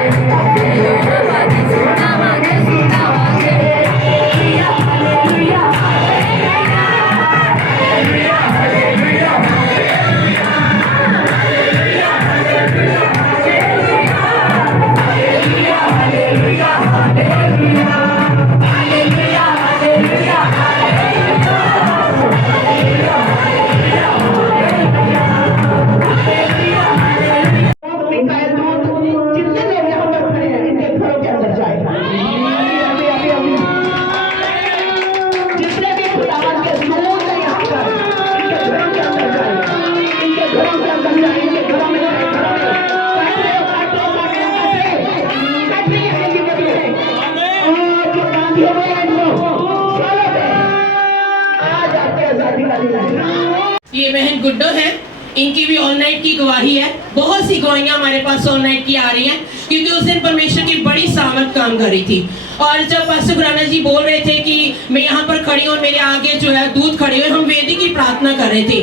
ये बहन गुड्डो है, इनकी भी ऑल नाइट की गवाही है। बहुत सी गवाहियां हमारे पास ऑल नाइट की आ रही हैं, क्योंकि उस दिन परमेश्वर की बड़ी सामर्थ काम कर रही थी। और जब पास्टर गुराना जी बोल रहे थे कि मैं यहाँ पर खड़ी हूँ और मेरे आगे जो है दूत खड़े हुए, हम वेदी की प्रार्थना कर रहे थे।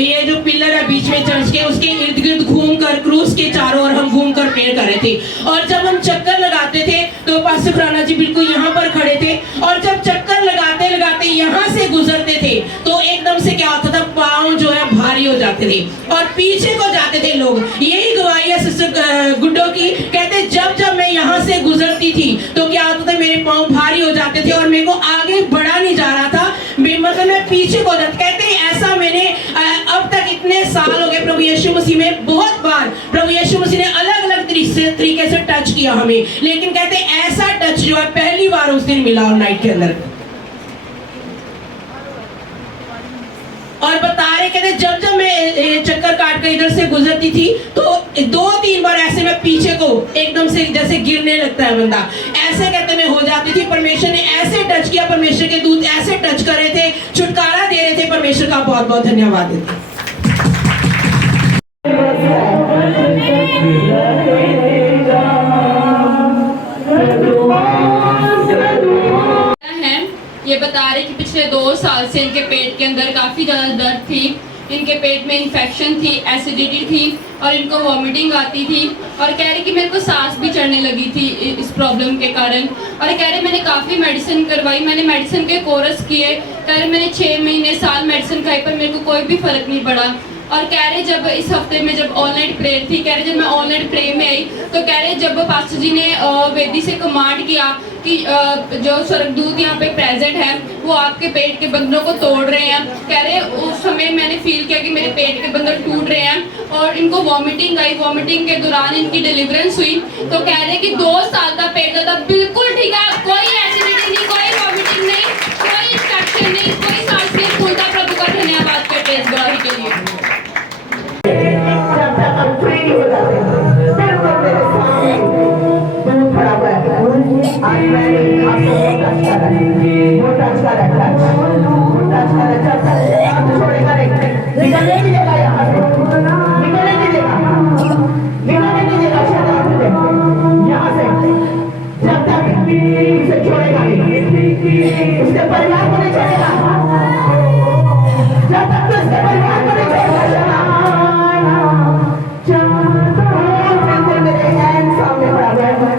ये जो पिलर है बीच में चर्च के, उसके इर्द गिर्द घूम कर क्रूस के चारों ओर हम घूम कर प्रेयर कर रहे थे। और जब हम चक्कर लगाते थे तो पास्टर गुराना जी बिल्कुल यहाँ पर खड़े थे, और जब चक्कर लगाते लगाते यहाँ से गुजरते थे तो एकदम से क्या होता था, पाँव जो है भारी हो जाते थे और पीछे को जाते थे लोग। यही गवाही है सिस्टर गुड्डो की। कहते जब जब मैं यहाँ से गुजरती थी तो क्या होता था, मेरे पाँव भारी हो जाते थे और मेरे को आगे बढ़ा नहीं जा रहा था, मतलब मैं पीछे को जाती। कहते ऐसा मैंने अब तक इतने साल हो गए प्रभु यीशु मसीह में, बहुत बार प्रभु यीशु मसीह ने अलग अलग तरीके से टच किया हमें, लेकिन कहते ऐसा टच जो है पहली बार उस दिन मिला ऑल नाइट के अंदर। और बता रहे कहते जब जब मैं चक्कर काट कर इधर से गुजरती थी तो 2-3 बार ऐसे मैं पीछे को एकदम से जैसे गिरने लगता है बंदा, ऐसे कहते मैं हो जाती थी। परमेश्वर ने ऐसे टच किया, परमेश्वर के दूत ऐसे टच कर रहे थे, छुटकारा दे रहे थे। परमेश्वर का बहुत बहुत धन्यवाद देते। ये बता रहे कि पिछले 2 साल से इनके पेट के अंदर काफ़ी ज़्यादा दर्द थी, इनके पेट में इन्फेक्शन थी, एसिडिटी थी और इनको वॉमिटिंग आती थी। और कह रहे कि मेरे को सांस भी चढ़ने लगी थी इस प्रॉब्लम के कारण। और कह रहे मैंने काफ़ी मेडिसिन करवाई, मैंने मेडिसिन के कोर्स किए। कह रहे मैंने 6 महीने साल मेडिसिन खाई पर मेरे को कोई भी फ़र्क नहीं पड़ा। और कह रहे जब इस हफ्ते में जब ऑल नाइट प्रेयर थी, कह रहे जब मैं ऑल नाइट प्रेयर में आई तो कह रहे जब पास्टर जी ने वेदी से कमांड किया कि जो स्वर्गदूत यहाँ पे प्रेजेंट है वो आपके पेट के बंधनों को तोड़ रहे हैं। कह रहे उस समय मैंने फील किया कि मेरे पेट के बंधन टूट रहे हैं और इनको वॉमिटिंग आई। वॉमिटिंग के दौरान इनकी डिलीवरेंस हुई। तो कह रहे कि 2 साल का पेट दर्द बिल्कुल ठीक है, कोई एसिडिटी नहीं, कोई वॉमिटिंग नहीं, कोई इन्फेक्शन नहीं, कोई सांस नहीं फूलता। प्रभु का धन्यवाद करते हैं इस गवाही के लिए। उसके परिवार को नहीं छोड़ेगा, जब तक तो उसके परिवार को नहीं छोड़ेगा। बिल्कुल मेरे हैंड सामने खड़ा हुआ है,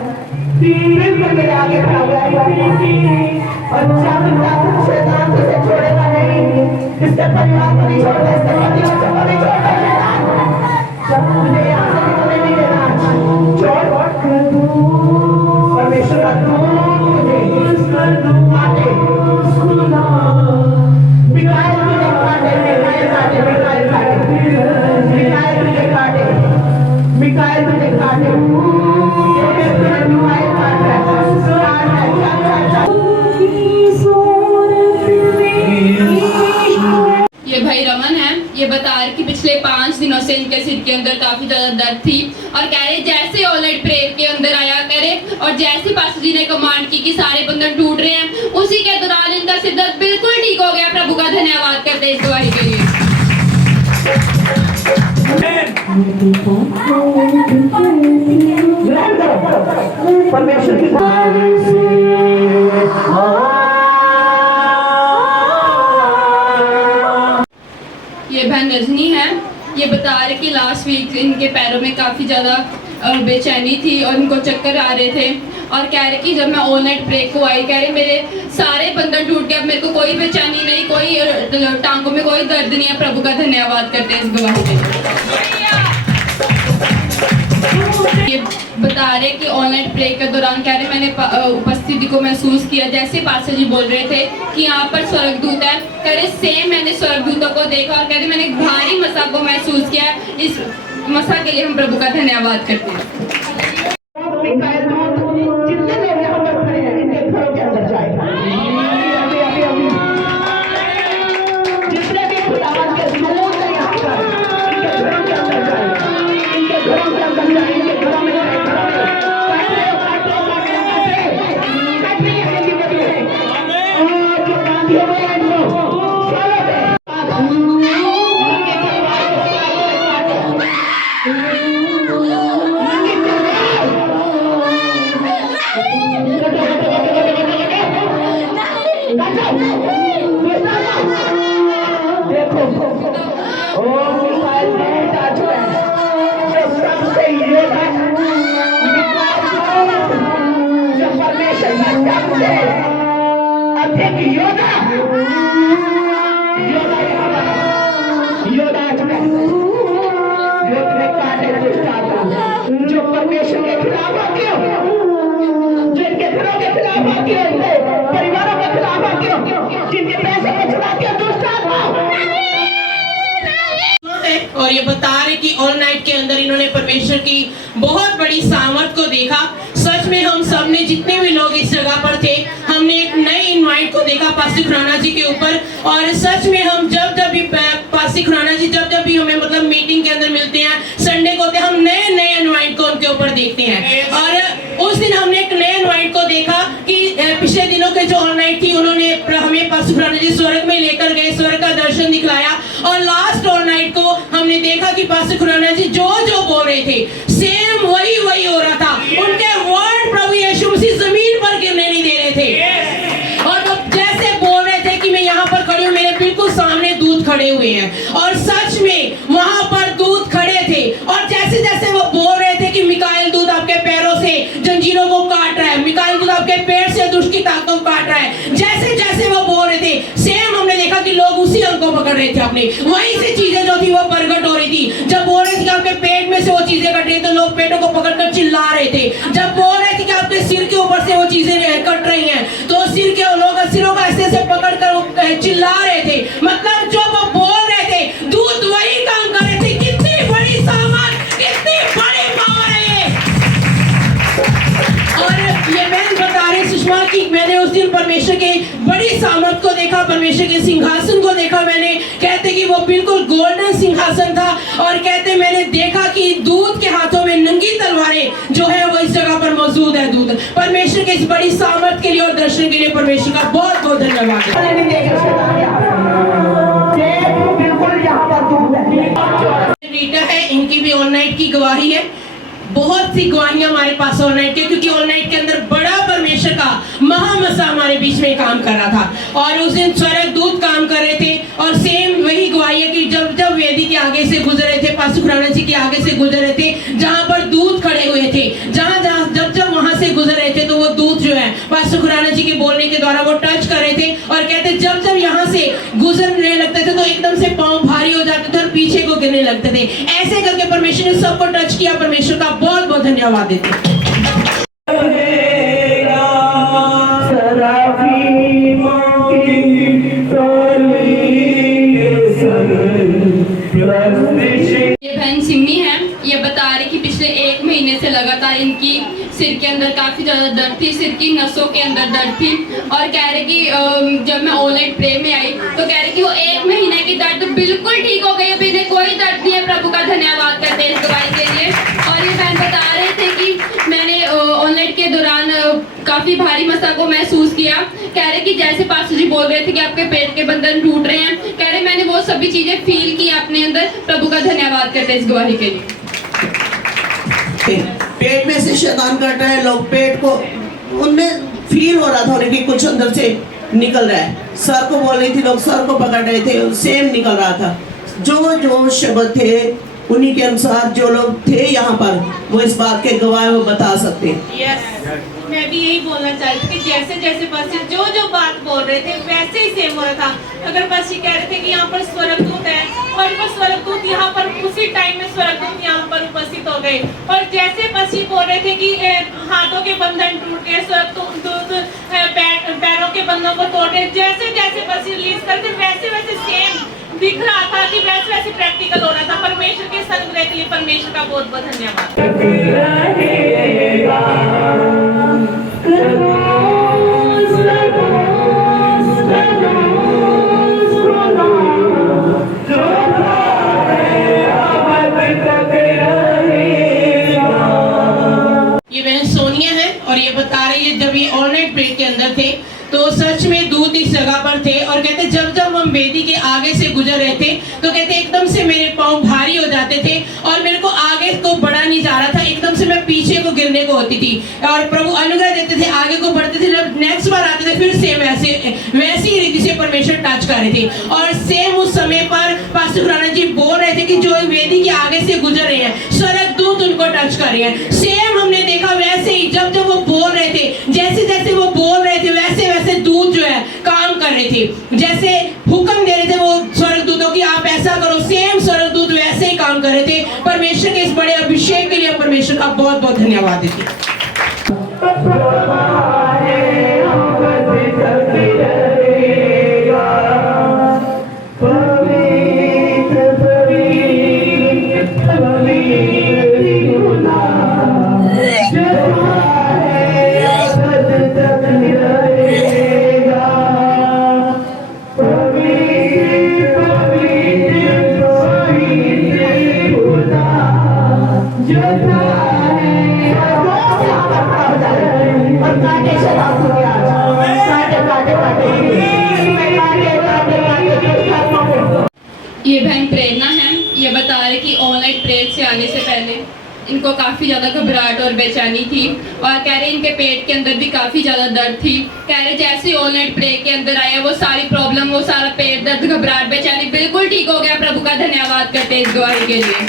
बिल्कुल मेरे आगे खड़ा हुआ है और जब तक शैतान तुझे छोड़ेगा नहीं, इसके परिवार को नहीं छोड़ेगा, इसके पति बच्चों को नहीं छोड़ेगा शैतान। जब तुझे यहाँ से निकलने नहीं देना, छोड़ परमेश्वर का दूत ये भाई रमन है। ये बता रहे कि पिछले 5 दिनों से इनके सिर के अंदर काफी ज्यादा दर्द थी और कह रहे जैसे ऑल नाइट प्रेयर के अंदर आया कह रहे और जैसे पास्टर जी ने कमांड की कि सारे बंधन टूट रहे हैं, उसी के दौरान इनका सिर दर्द बिल्कुल ठीक हो गया। प्रभु का धन्यवाद करते हैं इस गवाही के लिए। परमेश्वर की ये बहन रजनी है। ये बता रहे कि लास्ट वीक इनके पैरों में काफ़ी ज़्यादा बेचैनी थी और उनको चक्कर आ रहे थे और कह रहे कि जब मैं ऑल नाइट प्रे को आई, कह रहे मेरे सारे बंधन टूट गए, अब मेरे को कोई बेचैनी नहीं, कोई टांगों में कोई दर्द नहीं है। प्रभु का धन्यवाद करते हैं इस गवाही के लिए। ये बता रहे कि ऑनलाइन प्रे के दौरान कह रहे मैंने उपस्थिति को महसूस किया, जैसे पास्टर जी बोल रहे थे कि यहाँ पर स्वर्गदूत है, कह रहे सेम मैंने स्वर्गदूतों को देखा और कह रहे मैंने एक भारी मसा को महसूस किया। इस मसा के लिए हम प्रभु का धन्यवाद करते हैं। जितने लोग यहाँ पर खड़े हैं इनके घरों के अंदर जाए, जितने भी खुदावन के दूत हैं यहाँ पर इनके घरों के अंदर जाए, इनके घरों के अंदर जाए, इनके घरों में जाए, घरों में काट रही है जिंदगी में और जो बांधे हुए हैं इनको सालों में देखो ओ मिसाइल में आ चुका है जो सबसे योद्धा जो परमेश्वर का सबसे अधिक योद्धा योद्धा आ चुका है जो परमेश्वर के खिलाफ आती हो, जिनके घरों के खिलाफ आती हो, परिवारों के खिलाफ आती हो, जिनके पैसे को चुराती हो, दुष्ट आत्मा और ये बता रहे कि ऑल नाइट के अंदर इन्होंने परमेश्वर की बहुत बड़ी सामर्थ को देखा। सच में हम सब ने जितने भी लोग इस जगह पर थे, हमने एक नए इनवाइट को देखा पास्टर खुराना जी के ऊपर। और सच में हम जब भी पास्टर खुराना जी जब भी हमें मतलब मीटिंग के अंदर मिलते हैं, संडे को होते हैं, हम नए नए इनवाइट को उनके ऊपर देखते हैं। और उस दिन हमने एक नए इनवाइट को देखा कि पिछले दिनों के जो ऑल नाइट थी उन्होंने हमें पास्टर खुराना जी स्वर्ग में लेकर गए, स्वर्ग का दर्शन दिखलाया। और लास्ट ऑल नाइट को हमने देखा कि पास्टर खुराना जी जो बोल रहे थे सेम वही हो रहा था। उनके वर्ड प्रभु यीशु मसीह जमीन पर गिरने नहीं दे रहे थे और वो जैसे बोल रहे थे कि मैं यहाँ पर खड़ी हूँ, मेरे बिल्कुल सामने दूत खड़े हुए हैं और सच में वहां पर दूत खड़े थे। और जैसे जैसे वो बोल रहे थे कि मिकाएल दूत आपके पैरों से जंजीरों को काट रहा है, मिकाएल दूत आपके पैर से दुष्ट की ताकतों को काट रहा है, जैसे जैसे वो बोल रहे थे सेम हमने देखा कि लोग उसी अंग को पकड़ रहे थे अपने, वहीं से चीजें जो थी वो प्रकट हो रही थी। जब बोल रहे थे कि आपके पेट में से वो चीजें कट रही तो लोग पेटों को पकड़कर चिल्ला रहे थे। जब बोल रहे थे कि आपके सिर के ऊपर से वो चीजें कट रही हैं तो सिर के लोग सिरों का ऐसे पकड़कर चिल्ला रहे थे। मतलब जो वो बोल रहे थे दूत वही काम कर रहे थे। कितनी बड़ी सामर्थ, कितनी बड़ी पावर है ये। और ये बहन बता रही सुषमा कि मैंने उस दिन परमेश्वर के बड़ी सामर्थ को देखा, परमेश्वर के सिंहासन को देखा। मैंने कहते कि वो बिल्कुल गोल्डन सिंहासन था और कहते मैंने देखा कि दूत के हाथों में नंगी तलवारें जो है वो इस जगह पर मौजूद है। दूत परमेश्वर के इस बड़ी सामर्थ के लिए और दर्शन के लिए परमेश्वर का बहुत बहुत धन्यवाद। रीटा है, इनकी भी ऑल नाइट की गवाही है। बहुत सी गवाहियां हमारे पास ऑल नाइट के, क्योंकि ऑल नाइट के अंदर बड़ा परमेश्वर का महामसा हमारे बीच में काम कर रहा था और उस दिन स्वर्ग दूत काम कर रहे थे। और सेम वही गवाही है कि जब वेदी के आगे से गुजर रहे थे, पास्टर खुराना जी के आगे से गुजर रहे थे, जहां पर दूत खड़े हुए थे, जब वहां से गुजर रहे थे तो वो दूत जो है पास्टर खुराना जी के बोलने के द्वारा वो टच कर रहे थे। और कहते जब यहाँ से गुजरने लगते थे तो एकदम से पांव भारी हो जाते थे और पीछे को गिरने लगते थे। ऐसे करके परमेश्वर ने सबको टच किया। परमेश्वर का बहुत बहुत धन्यवाद देते हैं। ये बहन सिमी है, ये बता रही कि पिछले 1 महीने से लगातार इनकी सिर के अंदर काफी ज्यादा दर्द थी, सिर की नसों के अंदर दर्द थी। और कह रहे कि जब मैं ऑल नाइट प्रे में आई तो कह रहे कि वो 1 महीने की दर्द बिल्कुल ठीक हो गई, अभी इन्हें कोई दर्द नहीं है। प्रभु का धन्यवाद करते हैं इस गवाही के लिए। और ये बहन बता रहे थे कि मैंने ऑल नाइट के दौरान काफी भारी मसा को महसूस किया। कह रहे कि जैसे पास्टर जी बोल रहे थे कि आपके पेट के बंधन टूट रहे हैं, कह रहे मैंने वो सभी चीजें फील की अपने अंदर। प्रभु का धन्यवाद करते हैं इस गवाही के लिए। पेट में से शैतान काट रहा है, लोग पेट को उनमें फील हो रहा था उन्हें कि कुछ अंदर से निकल रहा है। सर को बोल रही थी, लोग सर को पकड़ रहे थे, सेम निकल रहा था। जो शब्द थे उन्हीं के अनुसार जो लोग थे यहाँ पर वो इस बात के गवाह हैं, वो बता सकते हैं। यस, मैं भी यही बोलना चाहती थी कि जैसे जैसे पास्टर जो बात बोल रहे थे वैसे ही सेम हो रहा था। अगर पास्टर कह रहे थे कि यहाँ पर स्वर्गदूत है और वो स्वर्गदूत यहाँ पर उसी टाइम में स्वर्गदूत यहाँ पर उपस्थित हो गए, और जैसे पास्टर बोल रहे थे कि हाथों के बंधन टूट गए, स्वर्गदूत पैरों के बंधनों को तोड़ गए, जैसे जैसे पास्टर रिलीज करते वैसे वैसे सेम दिख रहा था कि वैसे वैसे प्रैक्टिकल हो रहा था। परमेश्वर के संग्रह के लिए परमेश्वर का बहुत बहुत धन्यवाद। ये बहन सोनिया है और ये बता रही है जब ये ऑल नाइट प्रेयर के अंदर थे तो सच में दूत इस जगह पर थे, और कहते जब जब हम वेदी के आगे से गुजर रहे थे तो कहते एकदम से मेरे पांव भारी हो जाते थे और मेरे को आगे को बढ़ा नहीं जा रहा था, एकदम से मैं पीछे को गिरने को होती थी, और प्रभु अनुग्रह देते थे, आगे को बढ़ते थे। जब नेक्स्ट बार आते थे फिर सेम वैसी रीति से परमेश्वर टच कर रहे थे, और सेम उस समय पर पास्टर खुराना जी बोल रहे थे कि जो वेदी के आगे से गुजर रहे हैं स्वर्गदूत उनको टच कर रहे हैं। सेम हमने देखा वैसे ही जब जब वो बोल रहे थे, जैसे जैसे वो बोल रहे थे वैसे वैसे दूत जो है काम कर रहे थे, जैसे हुक्म दे रहे थे वो स्वर्गदूतों की आप ऐसा करो, सेम स्वर्गदूत वैसे ही काम कर रहे थे। परमेश्वर के इस बड़े अभिषेक के लिए हम परमेश्वर का बहुत बहुत धन्यवाद देते हैं। ये बहन प्रेरणा है, ये बता रहे कि ऑनलाइन प्रेयर से आने से पहले इनको काफ़ी ज़्यादा घबराहट और बेचैनी थी, और कह रहे इनके पेट के अंदर भी काफ़ी ज़्यादा दर्द थी। कह रहे जैसे ही ऑनलाइन प्रेयर के अंदर आया वो सारी प्रॉब्लम, वो सारा पेट दर्द, घबराहट, बेचैनी बिल्कुल ठीक हो गया। प्रभु का धन्यवाद करते हैं इस गवाही के लिए।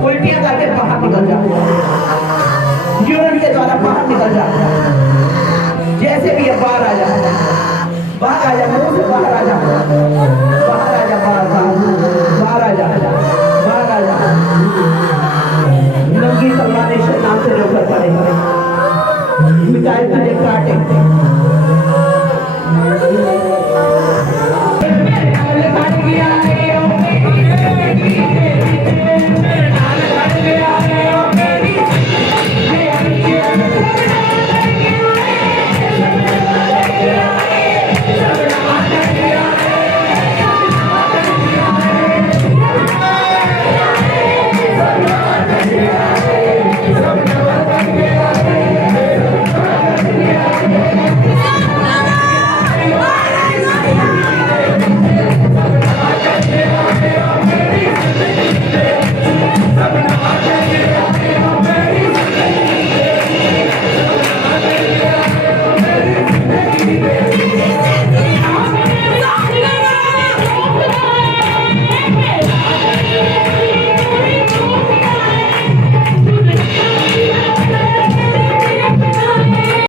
उल्टियां करके बाहर निकल जाते हैं, यूरिन के द्वारा बाहर निकल जाते हैं। जैसे भी ये बाहर आ जाए, बाहर आ जा, मुंह से बाहर आ जा, बाहर आ जा, बाहर आ जा, बाहर आ जा। नंगी सलमान नाम से जो कर पड़ेगा मिटाई तुझे काटे